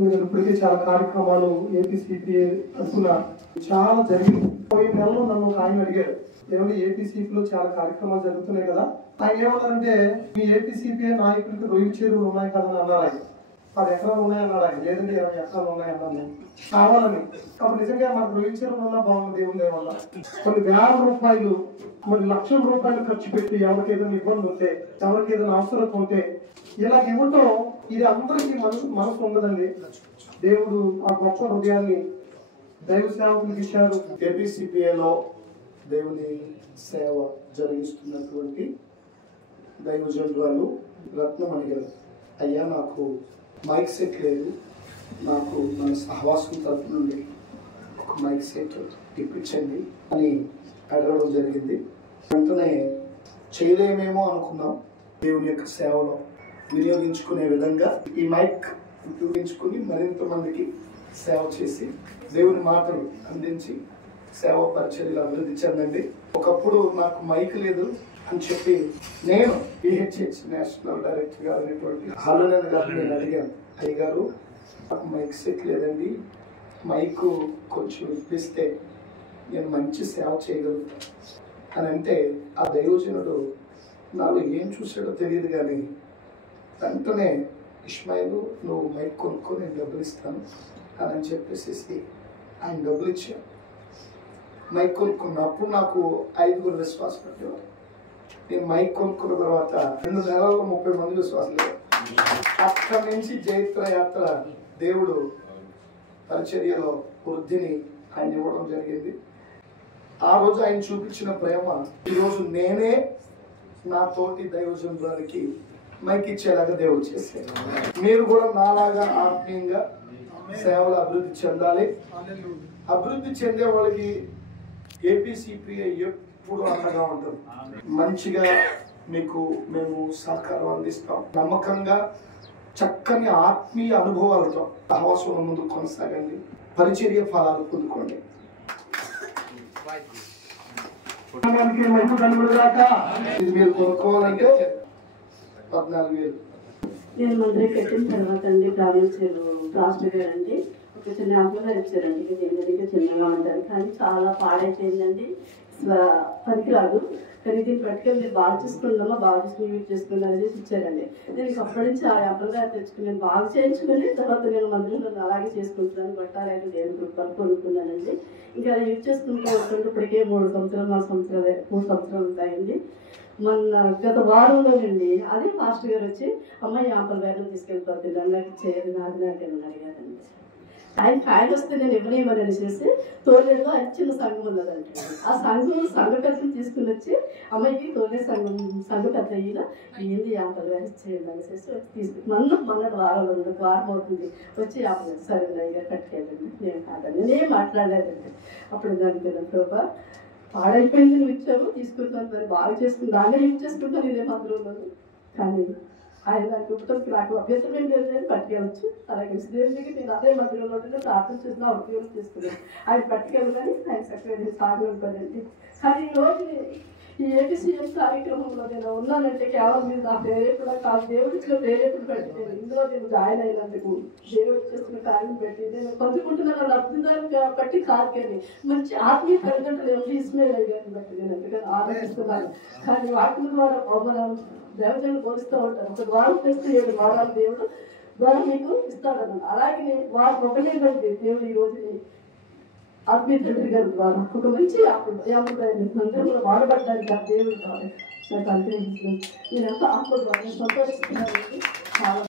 ఇప్పటికే చాలా కార్యక్రమాలు ఏపీసీపీఏ తరఫున చాలా జరిగింది. పోయిన నెలలో నన్ను ఆయన అడిగారు, ఏమన్నా ఏపీసీపీలో చాలా కార్యక్రమాలు జరుగుతున్నాయి కదా, ఆయన ఏమన్నారంటే మీ ఏపీసీపీఏ నాయకుడికి రొయ్యల చెరువులు ఉన్నాయి కదా అని అన్నారు. ఆయన 10 ఎకరాలు ఉన్నాయన్నాడు. ఆయన లేదంటే 20 ఎకరాలు ఉన్నాయన్నాను కావాలని. అప్పుడు నిజంగా మాకు రొయ్యల చెరువులు ఉన్నా బాగుంది, దేవుని వల్ల కొన్ని వేల రూపాయలు మరి లక్షల రూపాయలు ఖర్చు పెట్టి ఎవరికి ఏదైనా ఇబ్బంది ఉంటే, ఎవరికి ఏదైనా అవసరం ఉంటే ఇలా ఇవ్వటం, ఇది అందరికీ మనసు ఉండదండి. దేవుడు ఆ గొప్ప హృదయాన్ని దైవ సేవకులకు ఇచ్చారు. ఏపీసీపీఏలో దేవుని సేవ జరిగిస్తున్నటువంటి దైవజనురాలు రత్నమణి గారు, అయ్యా నాకు మైక్ సెట్ లేదు, నాకు మన సహవాసం తరఫు నుండి ఒక మైక్ సెట్ ఇప్పించండి అని అడగడం జరిగింది. వెంటనే చేయలేమేమో అనుకున్నాం. దేవుని యొక్క సేవలో వినియోగించుకునే విధంగా ఈ మైక్ ఉపయోగించుకుని మరింత మందికి సేవ చేసి దేవుని మాటలు అందించి సేవ పరిచర్యలు అభివృద్ధి చెందండి. ఒకప్పుడు నాకు మైక్ లేదు అని చెప్పి నేను పిహెచ్హెచ్ నేషనల్ డైరెక్టర్ గారు అనేటువంటి హాలనేని గారు నేను అడిగాను, అయ్యగారు నాకు మైక్ సెట్ లేదండి, మైక్ కొంచెం ఇప్పిస్తే నేను మంచి సేవ చేయగలుగుతాను అని అంటే, ఆ దైవజనుడు నాలో ఏం చూసాడో తెలియదు కానీ వెంటనే ఇస్మాయిల్ నువ్వు మైక్ కొనుక్కో, నేను డబ్బులు ఇస్తాను అని చెప్పేసి ఆయన డబ్బులు ఇచ్చాను. మైక్ కొనుక్కున్నప్పుడు నాకు 5 విశ్వాసం పెట్టేవారు. నేను మైక్ కొనుక్కున్న తర్వాత 2 నెలల్లో 30 మంది విశ్వాసాలు. అక్కడి నుంచి జైత్ర యాత్ర దేవుడు పరిచర్యలో వృద్ధిని ఆయన ఇవ్వడం జరిగింది. ఆ రోజు ఆయన చూపించిన ప్రేమ ఈరోజు నేనే నా తోటి దైవజనులకి మైక్ ఇచ్చేలాగా దేవుడు చేశాడు. మీరు కూడా నాలాగా ఆత్మీయంగా సేవలు అభివృద్ధి చెందాలి. అభివృద్ధి చెందే వాళ్ళకి ఏపీసీపీఐ ఎప్పుడు అండగా ఉంటుంది. మంచిగా మీకు మేము సహకారం అందిస్తాం. నమ్మకంగా చక్కని ఆత్మీయ అనుభవాలతో సహవాసం ముందు కొనసాగండి, పరిచర్య ఫలాలు పొందుకోండి. మీరు కొనుక్కోవాలంటే 14,000. నేను మందిరం కట్టిన తర్వాత అండి ప్రావిన్షియల్ రాష్ట్ర గారు అండి ఒక చిన్న ఆఫర్ ఇచ్చారండి. ఇంకా చిన్నగా ఉంటారు కానీ చాలా పాడైపోయిందండి, పనికిరాదు. కానీ దీన్ని పట్టుకొని మీరు బాగా చూసుకుందామా, బాగా చూసుకుని యూజ్ చేసుకుని అనేసి ఇచ్చారండి. నేను అప్పటి నుంచి ఆ యాభై గారు తెచ్చుకుని నేను బాగా చేయించుకుని తర్వాత నేను మందిరంలో అలాగే చేసుకుంటున్నాను. బట్టాలైతే దేవుని కృపను కొనుక్కున్నానండి. ఇంకా అది యూజ్ చేసుకుంటూ వస్తుంటే ఇప్పటికే 3 సంవత్సరాలు 4 సంవత్సరాలు 3 సంవత్సరాలు ఉంటాయండి. మొన్న గత వారంలోనండి అదే మాస్టర్ గారు వచ్చి అమ్మాయి 50,000 తీసుకెళ్ళిపోతుంది అన్నట్టు చేయదు నాది నాకేమని అడిగారండి. ఆయన వస్తే నేను ఇవ్వనేమని అనేసి తోలేరులో చిన్న సంఘం ఉన్నదండి. ఆ సంఘ పెద్దలు తీసుకుని వచ్చి అమ్మాయికి తోలే సంఘ పెద్ద అయ్యిన ఏంది 50,000 ఇచ్చేయండి అనేసి తీసుకుని మొన్నటి వారం అవుతుంది వచ్చి 50,000 సరే అయ్యారు కట్టుకెళ్ళండి. నేను కాదండి, నేనేం మాట్లాడలేదండి. అప్పుడు దానికి ప్రభా పాడైపోయింది, నువ్వు ఇచ్చావు తీసుకుంటాను, మరి బాగా చేసుకుని దాన్ని యూజ్ చేసుకుంటాను ఇదే మందిరంలో. కానీ ఆయన దానికి ఇవ్వడానికి నాకు అభ్యర్థం ఏం లేదు, పట్టుకెళ్ళచ్చు. అలాగే దేవుడికి నేను అదే మందిరంలో ప్రార్థన చేసిన ఉపయోగం చేసుకున్నాను. ఆయన పట్టుకెళ్ళగానే ఆయన చక్కగా సాగి ఉంటానండి. కానీ ఈరోజు ఈ ఏపీసీఎం కార్యక్రమంలో నేను ఉన్నానంటే కేవలం మీరు నా ప్రేరేపణ కాదు, దేవుడి ఇచ్చిన ప్రేరేపణ పెట్టి నేను ఇందులో నేను జాయిన్ అయినందుకు దేవుడు చేసిన కార్యం పెట్టి నేను పొందుకుంటున్నాను. అర్థాన్ని బట్టి కాదు కానీ మంచి ఆత్మీయ తల్లిదండ్రులు ఎవరు ఇస్మాయిల్ గారిని బట్టి నేను ఎంతగానో ఆలోచిస్తున్నాను. కానీ వాటి ద్వారా మనం దేవతలను పోలిస్తూ ఉంటారు. ఒక ద్వారం తెస్తే 7 వారాలు దేవుడు ద్వారా మీకు ఇస్తాడన్నాను. అలాగే వారు ఒకలేదండి దేవుడు ఈ రోజుని ఆత్మీయ తండ్రి గారి ద్వారా ఒక మంచి మందిరంలో వాడబడ్డానికి ఆ దేవుడు ద్వారా నాకు అనుగ్రహించింది. నేను ఎంత ఆత్మ ద్వారా సంతోషిస్తున్నాను. చాలా